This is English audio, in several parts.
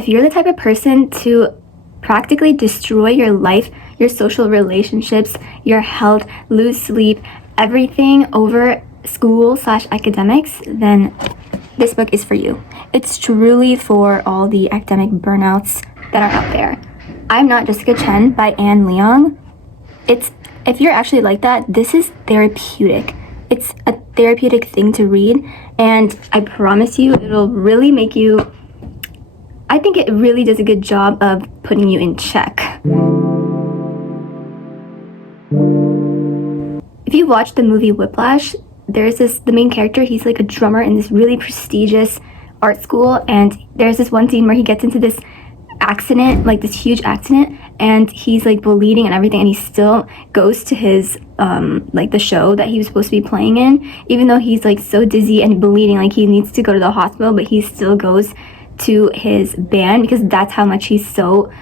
If you're the type of person to practically destroy your life, your social relationships, your health, lose sleep, everything over school/academics, then this book is for you. It's truly for all the academic burnouts that are out there. I'm Not Jessica Chen by Anne Leong. If you're actually like that, this is therapeutic. It's a therapeutic thing to read, and I promise you it'll really make you, I think it really does a good job of putting you in check. If you watch the movie Whiplash, the main character, he's like a drummer in this really prestigious art school, and there's this one scene where he gets into this accident, like this huge accident, and he's like bleeding and everything, and he still goes to his like the show that he was supposed to be playing in, even though he's like so dizzy and bleeding, like he needs to go to the hospital, but he still goes to his band because that's how much he's so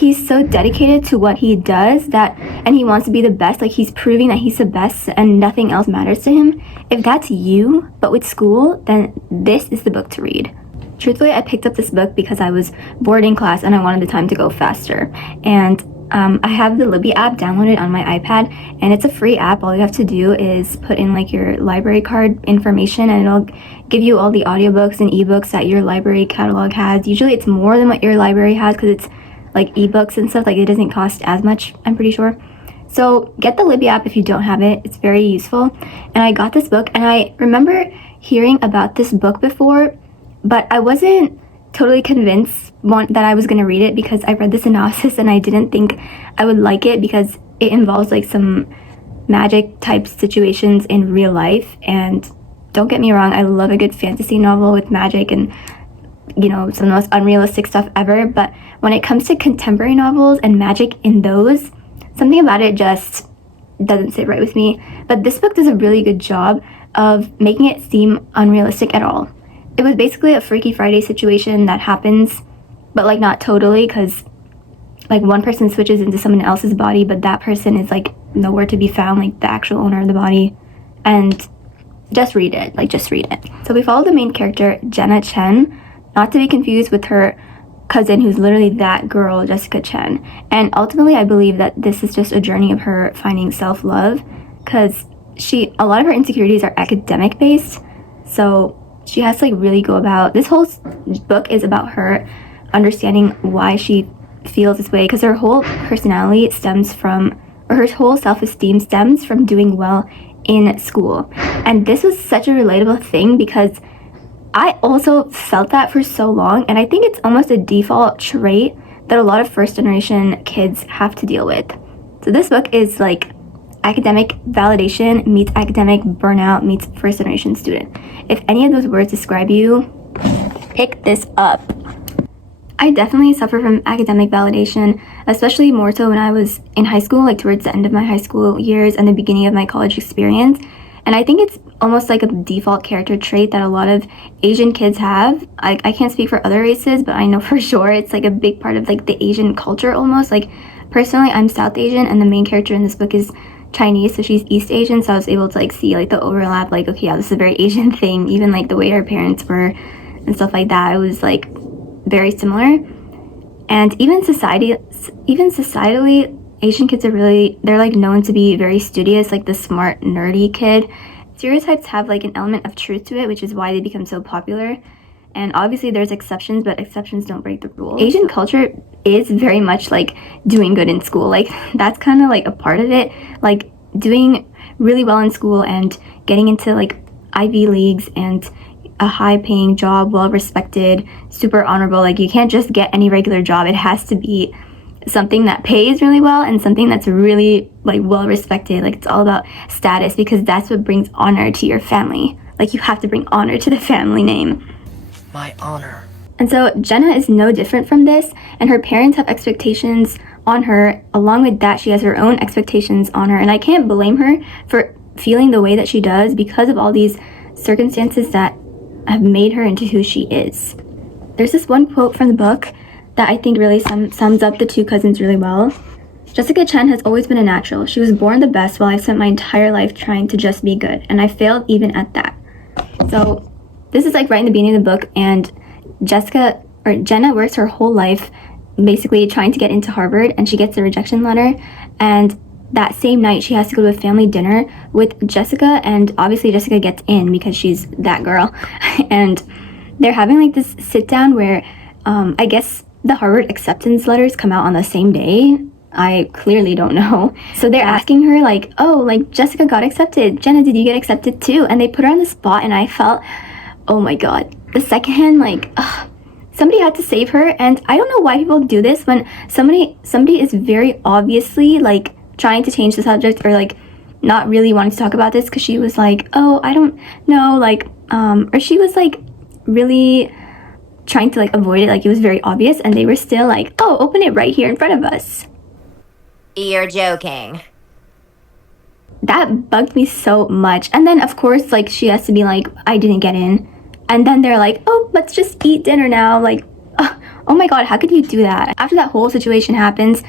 he's so dedicated to what he does, that, and he wants to be the best. Like, he's proving that he's the best and nothing else matters to him. If that's you but with school, then this is the book to read. Truthfully, I picked up this book because I was bored in class and I wanted the time to go faster. And I have the Libby app downloaded on my iPad, and it's a free app. All you have to do is put in like your library card information, and it'll give you all the audiobooks and ebooks that your library catalog has. Usually it's more than what your library has because it's like ebooks and stuff. Like, it doesn't cost as much, I'm pretty sure. So get the Libby app if you don't have it. It's very useful. And I got this book, and I remember hearing about this book before, but I wasn't totally convinced that I was going to read it because I read the synopsis and I didn't think I would like it because it involves like some magic type situations in real life. And don't get me wrong, I love a good fantasy novel with magic and, you know, some of the most unrealistic stuff ever. But when it comes to contemporary novels and magic in those, something about it just doesn't sit right with me. But this book does a really good job of making it seem unrealistic at all. It was basically a Freaky Friday situation that happens, but like not totally, because like one person switches into someone else's body, but that person is like nowhere to be found, like the actual owner of the body. And just read it. So we follow the main character, Jenna Chen, not to be confused with her cousin who's literally that girl, Jessica Chen. And ultimately, I believe that this is just a journey of her finding self-love, because a lot of her insecurities are academic based. So she has to like really go about, this whole book is about her understanding why she feels this way, because her whole personality stems from, or her whole self-esteem stems from doing well in school. And this was such a relatable thing because I also felt that for so long, and I think it's almost a default trait that a lot of first generation kids have to deal with. So this book is like academic validation meets academic burnout meets first generation student. If any of those words describe you, pick this up. I definitely suffer from academic validation, especially more so when I was in high school, like towards the end of my high school years and the beginning of my college experience. And I think it's almost like a default character trait that a lot of Asian kids have. I can't speak for other races, but I know for sure it's like a big part of like the Asian culture almost. Like, personally, I'm South Asian, and the main character in this book is Chinese, so she's East Asian, so I was able to like see like the overlap, like, okay, yeah, this is a very Asian thing. Even like the way her parents were and stuff like that, it was like very similar. And even societally, Asian kids are they're like known to be very studious, like the smart, nerdy kid. Stereotypes have like an element of truth to it, which is why they become so popular. And obviously there's exceptions, but exceptions don't break the rules. Asian culture is very much like doing good in school. Like, that's kind of like a part of it. Like, doing really well in school and getting into like Ivy Leagues and a high paying job, well respected, super honorable. Like, you can't just get any regular job. It has to be something that pays really well and something that's really like well respected. Like, it's all about status, because that's what brings honor to your family. Like, you have to bring honor to the family name. My honor. And so Jenna is no different from this, and her parents have expectations on her. Along with that, she has her own expectations on her, and I can't blame her for feeling the way that she does because of all these circumstances that have made her into who she is. There's this one quote from the book that I think really sums up the two cousins really well. Jessica Chen has always been a natural. She was born the best, while I spent my entire life trying to just be good, and I failed even at that. So this is like right in the beginning of the book, and Jessica or Jenna works her whole life basically trying to get into Harvard, and she gets a rejection letter, and that same night she has to go to a family dinner with Jessica, and obviously Jessica gets in because she's that girl. And they're having like this sit down where I guess the Harvard acceptance letters come out on the same day. I clearly don't know. So they're asking her like, oh, like Jessica got accepted. Jenna, did you get accepted too? And they put her on the spot, and I felt, oh my god. The second hand, like, somebody had to save her. And I don't know why people do this when somebody is very obviously like trying to change the subject, or like not really wanting to talk about this, because she was like, oh, I don't know, like, or she was like really trying to like avoid it, like it was very obvious, and they were still like, oh, open it right here in front of us. You're joking. That bugged me so much. And then of course, like, she has to be like, I didn't get in, and then they're like, oh, let's just eat dinner now. Like, oh my god, how could you do that? After that whole situation happens,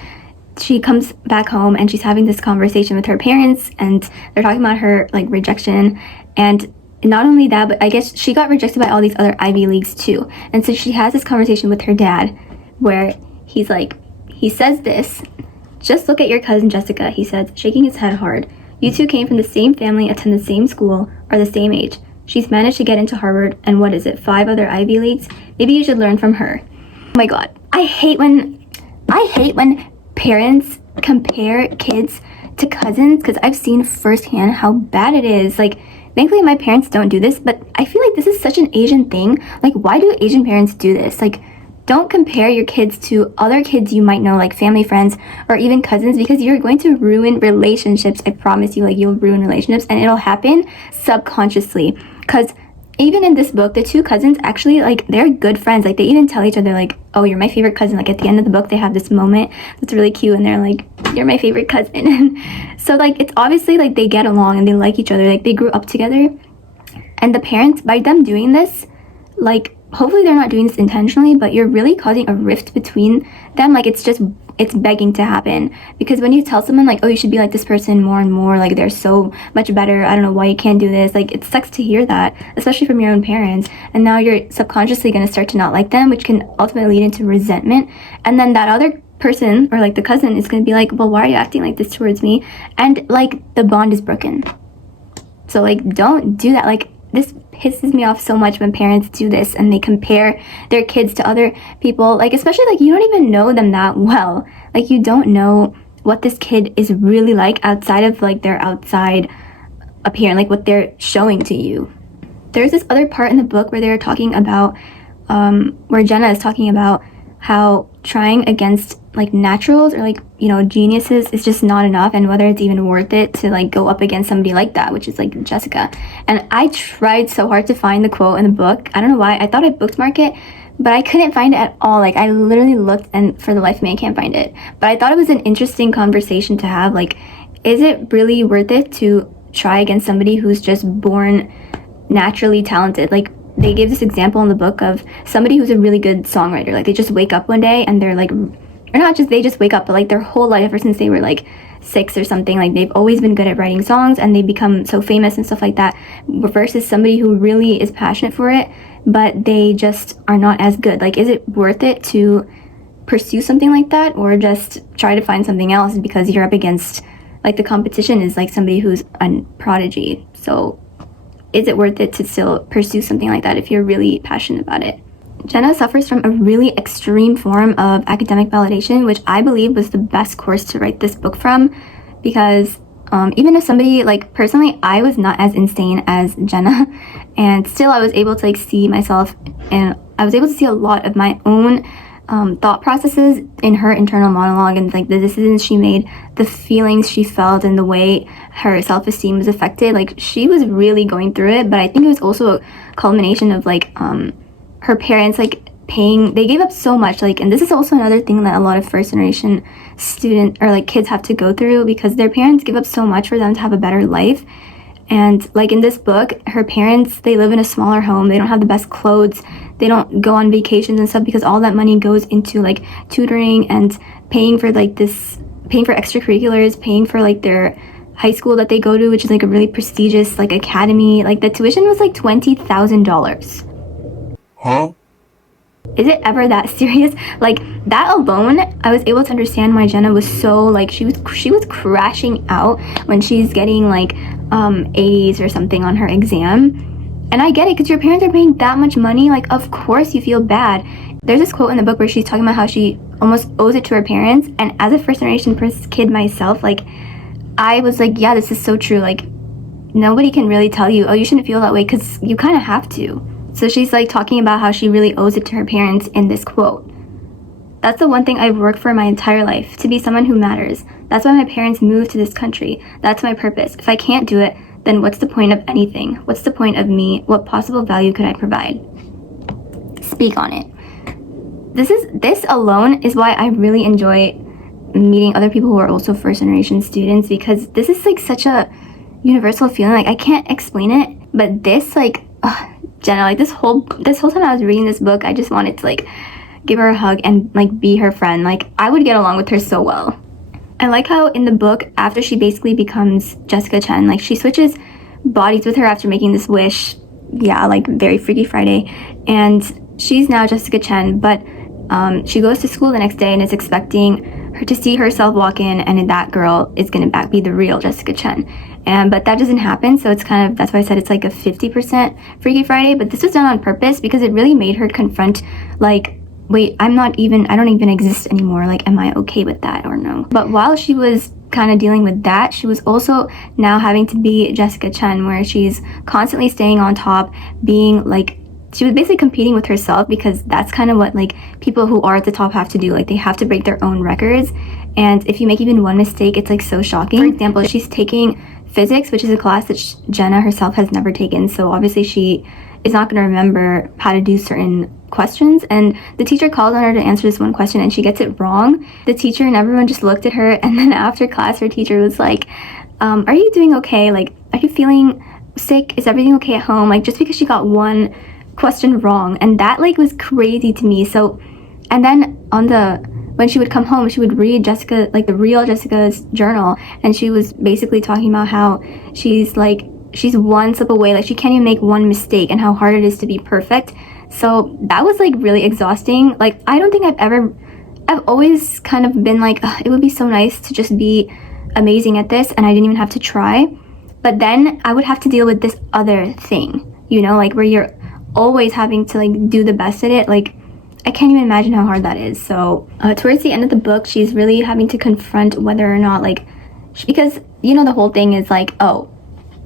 she comes back home and she's having this conversation with her parents, and they're talking about her like rejection. And not only that, but I guess she got rejected by all these other Ivy Leagues too. And so she has this conversation with her dad where he's like, he says this, just look at your cousin Jessica, he says, shaking his head hard. You two came from the same family, attend the same school, are the same age. She's managed to get into Harvard and what is it, 5 other Ivy Leagues? Maybe you should learn from her. Oh my god. I hate when parents compare kids to cousins, because I've seen firsthand how bad it is. Like, thankfully my parents don't do this, but I feel like this is such an Asian thing. Like, why do Asian parents do this? Like, don't compare your kids to other kids you might know, like family, friends, or even cousins, because you're going to ruin relationships. I promise you, like, you'll ruin relationships, and it'll happen subconsciously. Because even in this book, the 2 cousins actually, like, they're good friends. Like, they even tell each other, like, oh, you're my favorite cousin. Like, at the end of the book, they have this moment that's really cute, and they're like, you're my favorite cousin. So, like, it's obviously, like, they get along and they like each other. Like, they grew up together. And the parents, by them doing this, like, hopefully they're not doing this intentionally, but you're really causing a rift between them. Like, it's begging to happen. Because when you tell someone like, oh, you should be like this person more and more, like, they're so much better, I don't know why you can't do this, like, it sucks to hear that, especially from your own parents. And now you're subconsciously going to start to not like them, which can ultimately lead into resentment. And then that other person, or like the cousin, is going to be like, well, why are you acting like this towards me? And like, the bond is broken. So like, don't do that. Like, this pisses me off so much when parents do this and they compare their kids to other people. Like, especially, like, you don't even know them that well. Like, you don't know what this kid is really like outside of like their outside appearance, like what they're showing to you. There's this other part in the book where they're talking about where Jenna is talking about how trying against like naturals, or like, you know, geniuses, is just not enough, and whether it's even worth it to like go up against somebody like that, which is like Jessica. And I tried so hard to find the quote in the book. I don't know why. I thought I bookmarked it, but I couldn't find it at all. Like, I literally looked, and for the life of me I can't find it. But I thought it was an interesting conversation to have. Like, is it really worth it to try against somebody who's just born naturally talented? Like, they gave this example in the book of somebody who's a really good songwriter. Like, they just wake up one day and they're like, or not just they just wake up, but like their whole life, ever since they were like 6 or something, like they've always been good at writing songs and they become so famous and stuff like that, versus somebody who really is passionate for it, but they just are not as good. Like, is it worth it to pursue something like that, or just try to find something else because you're up against, like, the competition is like somebody who's a prodigy? So is it worth it to still pursue something like that if you're really passionate about it? Jenna suffers from a really extreme form of academic validation, which I believe was the best course to write this book from, because even if somebody, like, personally, I was not as insane as Jenna, and still I was able to like see myself, and I was able to see a lot of my own thought processes in her internal monologue, and like the decisions she made, the feelings she felt, and the way her self-esteem was affected. Like, she was really going through it, but I think it was also a culmination of like her parents like they gave up so much. Like, and this is also another thing that a lot of first generation student or like kids have to go through, because their parents give up so much for them to have a better life. And like in this book, her parents, they live in a smaller home, they don't have the best clothes, they don't go on vacations and stuff, because all that money goes into like tutoring and paying for extracurriculars, paying for like their high school that they go to, which is like a really prestigious like academy. Like, the tuition was like $20,000. Huh? Is it ever that serious? Like, that alone, I was able to understand why Jenna was so, like, she was crashing out when she's getting, like, 80s or something on her exam. And I get it, because your parents are paying that much money. Like, of course you feel bad. There's this quote in the book where she's talking about how she almost owes it to her parents. And as a first-generation kid myself, like, I was like, yeah, this is so true. Like, nobody can really tell you, oh, you shouldn't feel that way, because you kind of have to. So she's like talking about how she really owes it to her parents in this quote. That's the one thing I've worked for my entire life, to be someone who matters. That's why my parents moved to this country. That's my purpose. If I can't do it, then what's the point of anything? What's the point of me? What possible value could I provide? Speak on it. This alone is why I really enjoy meeting other people who are also first generation students, because this is like such a universal feeling. Like, I can't explain it, but this, like, Jenna, like, this whole time I was reading this book, I just wanted to, like, give her a hug and, like, be her friend. Like, I would get along with her so well. I like how in the book, after she basically becomes Jessica Chen, like, she switches bodies with her after making this wish. Yeah, like, very Freaky Friday. And she's now Jessica Chen, but she goes to school the next day and is expecting her to see herself walk in, and that girl is going to be the real Jessica Chen. But that doesn't happen, so it's kind of, that's why I said it's like a 50% Freaky Friday. But this was done on purpose because it really made her confront, like, wait, I don't even exist anymore. Like, am I okay with that or no? But while she was kind of dealing with that, she was also now having to be Jessica Chen, where she's constantly staying on top, being like, she was basically competing with herself, because that's kind of what, like, people who are at the top have to do. Like, they have to break their own records, and if you make even one mistake, it's like so shocking. For example, she's taking physics, which is a class that Jenna herself has never taken, so obviously she is not going to remember how to do certain questions, and the teacher calls on her to answer this one question and she gets it wrong. The teacher and everyone just looked at her, and then after class her teacher was like, are you doing okay? Like, are you feeling sick? Is everything okay at home? Like, just because she got one question wrong. And that, like, was crazy to me. So, and then when she would come home, she would read Jessica, like, the real Jessica's journal, and she was basically talking about how she's one slip away, like, she can't even make one mistake, and how hard it is to be perfect. So that was, like, really exhausting. Like, I don't think I've always kind of been like, it would be so nice to just be amazing at this, and I didn't even have to try. But then I would have to deal with this other thing, you know, like, where you're always having to, like, do the best at it. Like, I can't even imagine how hard that is. So towards the end of the book, she's really having to confront whether or not, like, because, you know, the whole thing is like, oh,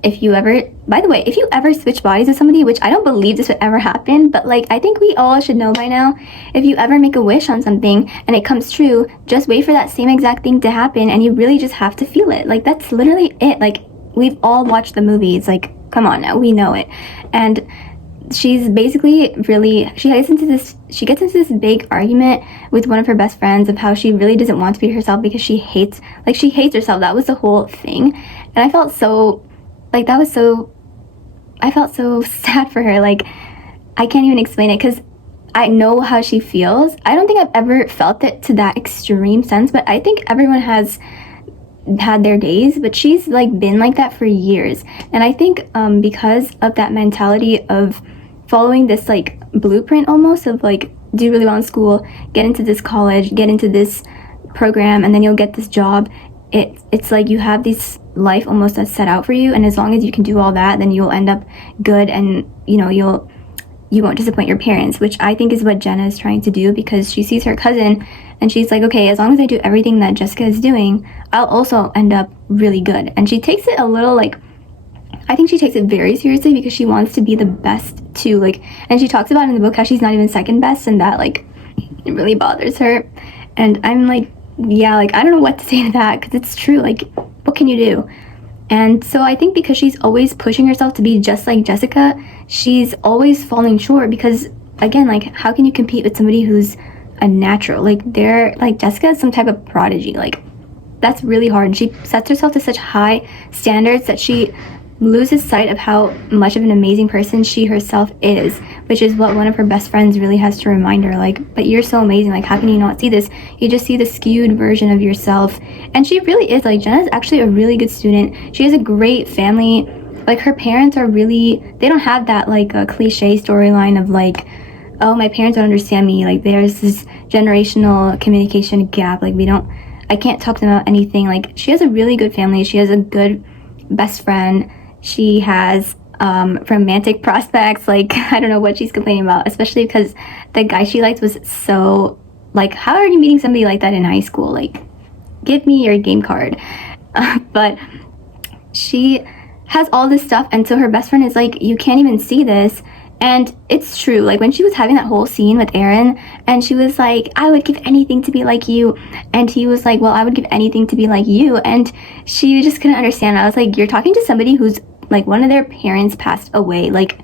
if you ever switch bodies with somebody, which I don't believe this would ever happen, but, like, I think we all should know by now, if you ever make a wish on something and it comes true, just wait for that same exact thing to happen, and you really just have to feel it. Like, that's literally it. Like, we've all watched the movies. Like, come on now, we know it. And she's basically she gets into this big argument with one of her best friends of how she really doesn't want to be herself because she hates herself. That was the whole thing. And I felt so, like, I felt so sad for her. Like, I can't even explain it, because I know how she feels. I don't think I've ever felt it to that extreme sense, but I think everyone has had their days, but she's, like, been like that for years. And I think because of that mentality of following this, like, blueprint almost of, like, do really well in school, get into this college, get into this program, and then you'll get this job. It's like you have this life almost that's set out for you, and as long as you can do all that, then you'll end up good, and, you know, you won't disappoint your parents, which I think is what Jenna is trying to do, because she sees her cousin and she's like, okay, as long as I do everything that Jessica is doing, I'll also end up really good. And she takes it a little, like, I think she takes it very seriously, because she wants to be the best too. Like, and she talks about in the book how she's not even second best, and that, like, it really bothers her. And I'm like, yeah, like, I don't know what to say to that, because it's true. Like, what can you do? And so I think because she's always pushing herself to be just like Jessica, she's always falling short, because, again, like, how can you compete with somebody who's a natural? Like, Jessica is some type of prodigy. Like, that's really hard. And she sets herself to such high standards that she loses sight of how much of an amazing person she herself is, which is what one of her best friends really has to remind her, like, but you're so amazing, like, how can you not see this? You just see the skewed version of yourself. And she really is, like, Jenna's actually a really good student. She has a great family. Like, her parents are really, they don't have that, like, a cliche storyline of, like, oh, my parents don't understand me, like there's this generational communication gap, like I can't talk to them about anything. Like she has a really good family, she has a good best friend, she has romantic prospects, like I don't know what she's complaining about, especially because the guy she liked was so, like, how are you meeting somebody like that in high school? Like, give me your game card. But she has all this stuff, and so her best friend is like, you can't even see this. And it's true, like when she was having that whole scene with Aaron and she was like, I would give anything to be like you, and he was like, well, I would give anything to be like you, and she just couldn't understand. I was like, you're talking to somebody who's like, one of their parents passed away, like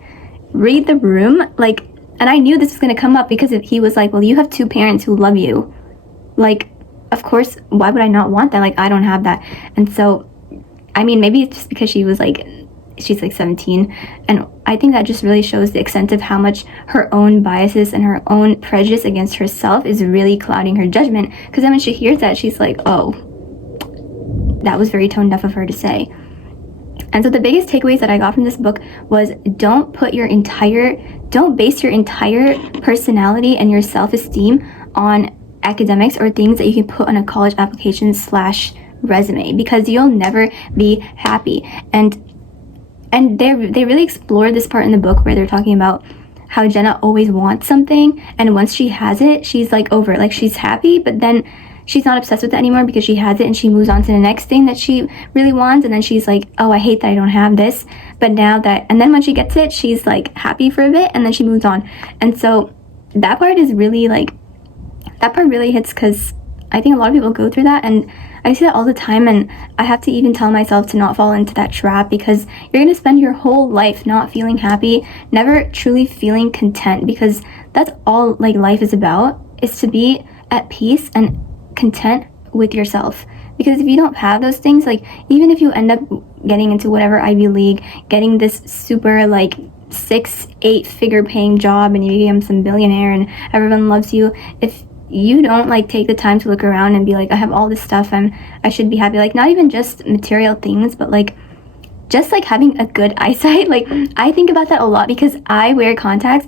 read the room. Like, and I knew this was going to come up because he was like, well, you have two parents who love you, like, of course, why would I not want that? Like, I don't have that. And so, I mean, maybe it's just because she's like 17, and I think that just really shows the extent of how much her own biases and her own prejudice against herself is really clouding her judgment. Because then when she hears that, she's like, oh, that was very tone deaf of her to say. And so the biggest takeaways that I got from this book was, don't base your entire personality and your self-esteem on academics or things that you can put on a college application / resume, because you'll never be happy. And they really explore this part in the book where they're talking about how Jenna always wants something, and once she has it, she's like over it. Like, she's happy, but then she's not obsessed with it anymore because she has it, and she moves on to the next thing that she really wants, and then she's like, oh, I hate that I don't have this. But now that, and then when she gets it, she's like happy for a bit, and then she moves on. And so that part is really like, that part really hits, because I think a lot of people go through that, and I see that all the time, and I have to even tell myself to not fall into that trap, because you're going to spend your whole life not feeling happy, never truly feeling content, because that's all like life is about, is to be at peace and content with yourself. Because if you don't have those things, like even if you end up getting into whatever Ivy League, getting this super like 6-8 figure paying job, and you become some billionaire and everyone loves you, if you don't like take the time to look around and be like, I have all this stuff and I should be happy, like not even just material things, but like just like having a good eyesight. Like I think about that a lot because I wear contacts,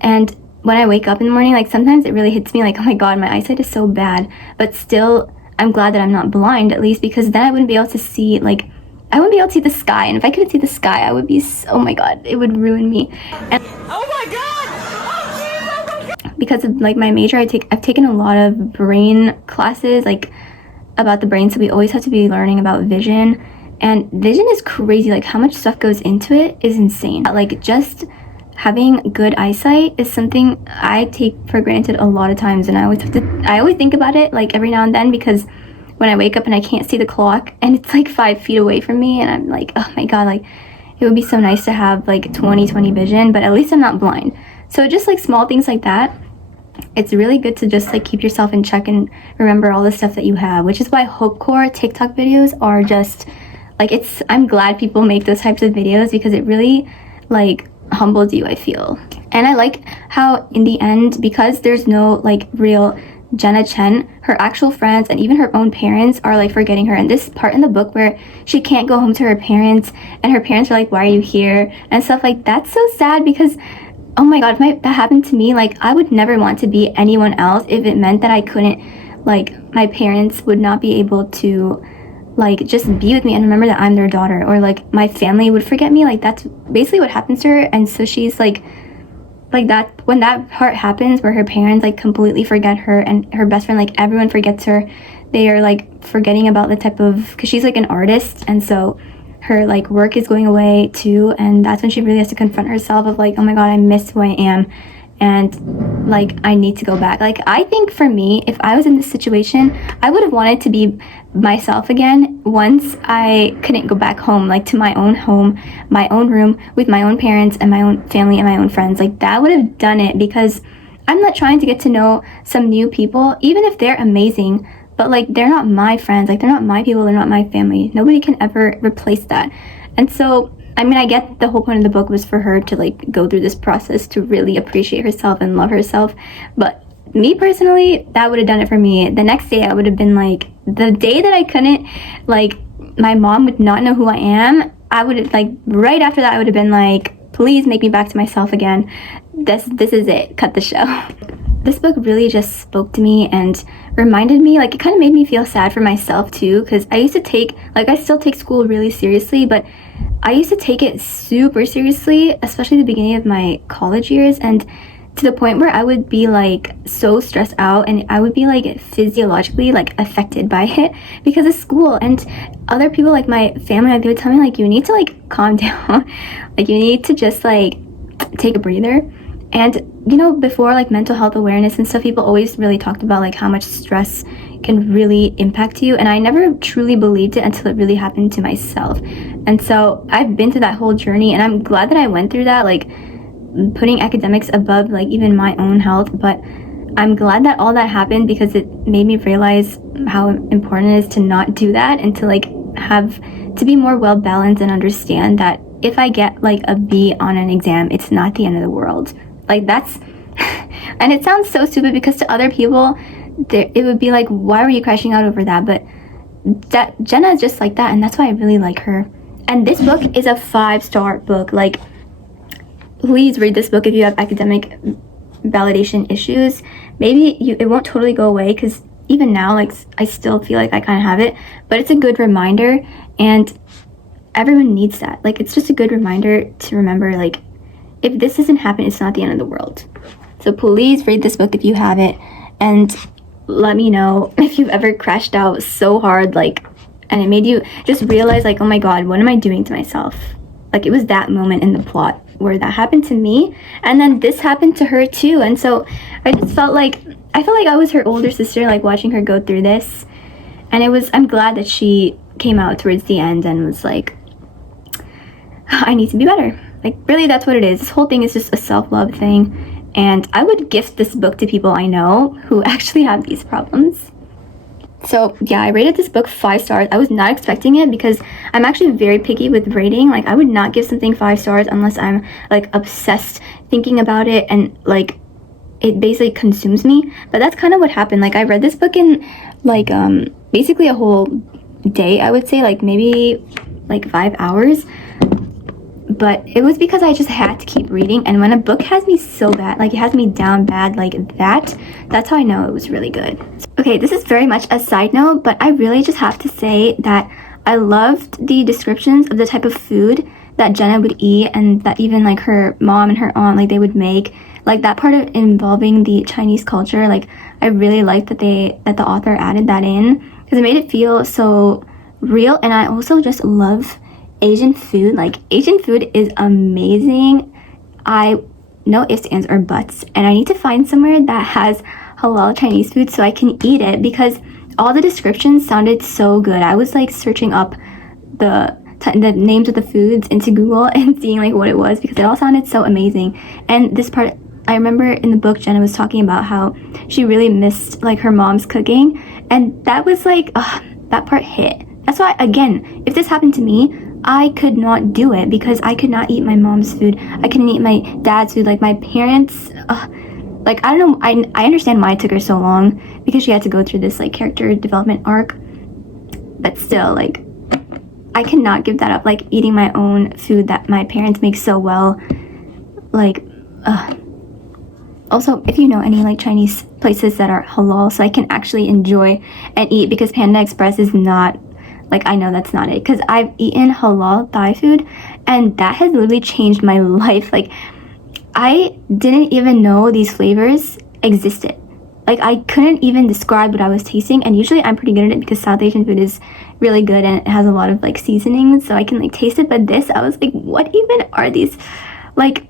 and when I wake up in the morning, like sometimes it really hits me like, oh my god, my eyesight is so bad, but still I'm glad that I'm not blind, at least, because then I wouldn't be able to see, like I wouldn't be able to see the sky, and if I couldn't see the sky, I would be so, oh my god, it would ruin me. And Oh my god! because of like my major, I've taken a lot of brain classes like about the brain, so we always have to be learning about vision, and vision is crazy. Like how much stuff goes into it is insane. Like just having good eyesight is something I take for granted a lot of times, and I always think about it like every now and then, because when I wake up and I can't see the clock and it's like 5 feet away from me, and I'm like, oh my god, like it would be so nice to have like 20/20 vision, but at least I'm not blind. So just like small things like that, it's really good to just like keep yourself in check and remember all the stuff that you have, which is why Hope Core TikTok videos are just like, I'm glad people make those types of videos, because it really like humbles you, I feel. And I like how in the end, because there's no like real Jenna Chen, her actual friends and even her own parents are like forgetting her. And this part in the book where she can't go home to her parents, and her parents are like, why are you here, and stuff like that's so sad, because oh my god, if that happened to me, like I would never want to be anyone else if it meant that I couldn't, like my parents would not be able to like just be with me and remember that I'm their daughter, or like my family would forget me. Like that's basically what happens to her. And so she's like that, when that part happens where her parents like completely forget her, and her best friend, like everyone forgets her, they are like forgetting about the type of, because she's like an artist, and so her like work is going away too, and that's when she really has to confront herself of like, oh my god, I miss who I am, and like I need to go back. Like I think for me, if I was in this situation, I would have wanted to be myself again once I couldn't go back home, like to my own home, my own room with my own parents and my own family and my own friends. Like that would have done it, because I'm not trying to get to know some new people, even if they're amazing, but like they're not my friends, like they're not my people, they're not my family. Nobody can ever replace that. And so I mean, I get the whole point of the book was for her to like go through this process to really appreciate herself and love herself, but me personally, that would have done it for me. The next day I would have been like, the day that I couldn't, like my mom would not know who I am, I would have like, right after that I would have been like, please make me back to myself again. This is it. Cut the show. This book really just spoke to me and reminded me, like, it kind of made me feel sad for myself too, because I used to take, like, I still take school really seriously, but I used to take it super seriously, especially the beginning of my college years, and to the point where I would be like so stressed out, and I would be like physiologically like affected by it because of school. And other people, like my family, like, they would tell me like, you need to like calm down, like you need to just like take a breather. And you know, before like mental health awareness and stuff, people always really talked about like how much stress can really impact you, and I never truly believed it until it really happened to myself. And so I've been through that whole journey, and I'm glad that I went through that, like putting academics above like even my own health. But I'm glad that all that happened, because it made me realize how important it is to not do that, and to like have to be more well balanced and understand that if I get like a B on an exam, it's not the end of the world. Like that's and it sounds so stupid, because to other people it would be like, why were you crashing out over that? But that Jenna is just like that, and that's why I really like her. And this book is a 5-star book. Like, please read this book if you have academic validation issues. Maybe it won't totally go away, because even now, like, I still feel like I kind of have it, but it's a good reminder, and everyone needs that. Like, it's just a good reminder to remember, like, if this doesn't happen, it's not the end of the world. So please read this book if you have it, and let me know if you've ever crashed out so hard, like, and it made you just realize, like, oh my god, what am I doing to myself? Like, it was that moment in the plot where that happened to me, and then this happened to her too. And so I just felt like I was her older sister, like watching her go through this. And I'm glad that she came out towards the end and was like, I need to be better. Like, really, that's what it is. This whole thing is just a self-love thing, and I would gift this book to people I know who actually have these problems. So yeah, I rated this book 5 stars. I was not expecting it, because I'm actually very picky with rating. Like, I would not give something 5 stars unless I'm like obsessed thinking about it, and like it basically consumes me. But that's kind of what happened. Like, I read this book in like basically a whole day, I would say, like maybe like 5 hours. But it was because I just had to keep reading, and when a book has me so bad, like it has me down bad like that's how I know it was really good. Okay, this is very much a side note, but I really just have to say that I loved the descriptions of the type of food that Jenna would eat, and that even like her mom and her aunt, like, they would make, like that part of involving the Chinese culture. Like, I really liked that the author added that in, because it made it feel so real. And I also just love Asian food. Like, Asian food is amazing. I no ifs, ands, or buts, and I need to find somewhere that has halal Chinese food so I can eat it, because all the descriptions sounded so good. I was like searching up the names of the foods into Google and seeing like what it was, because it all sounded so amazing. And this part, I remember in the book, Jenna was talking about how she really missed like her mom's cooking, and that was like, that part hit. That's why, again, if this happened to me, I could not do it, because I could not eat my mom's food. I couldn't eat my dad's food. Like, my parents, like, I don't know, I understand why it took her so long, because she had to go through this like character development arc, but still, like, I cannot give that up. Like, eating my own food that my parents make so well, like, also, if you know any like Chinese places that are halal, so I can actually enjoy and eat, because Panda Express is not, like, I know that's not it, because I've eaten halal Thai food, and that has literally changed my life. Like, I didn't even know these flavors existed. Like, I couldn't even describe what I was tasting, and usually I'm pretty good at it, because South Asian food is really good and it has a lot of like seasonings, so I can like taste it. But this, I was like, what even are these? Like,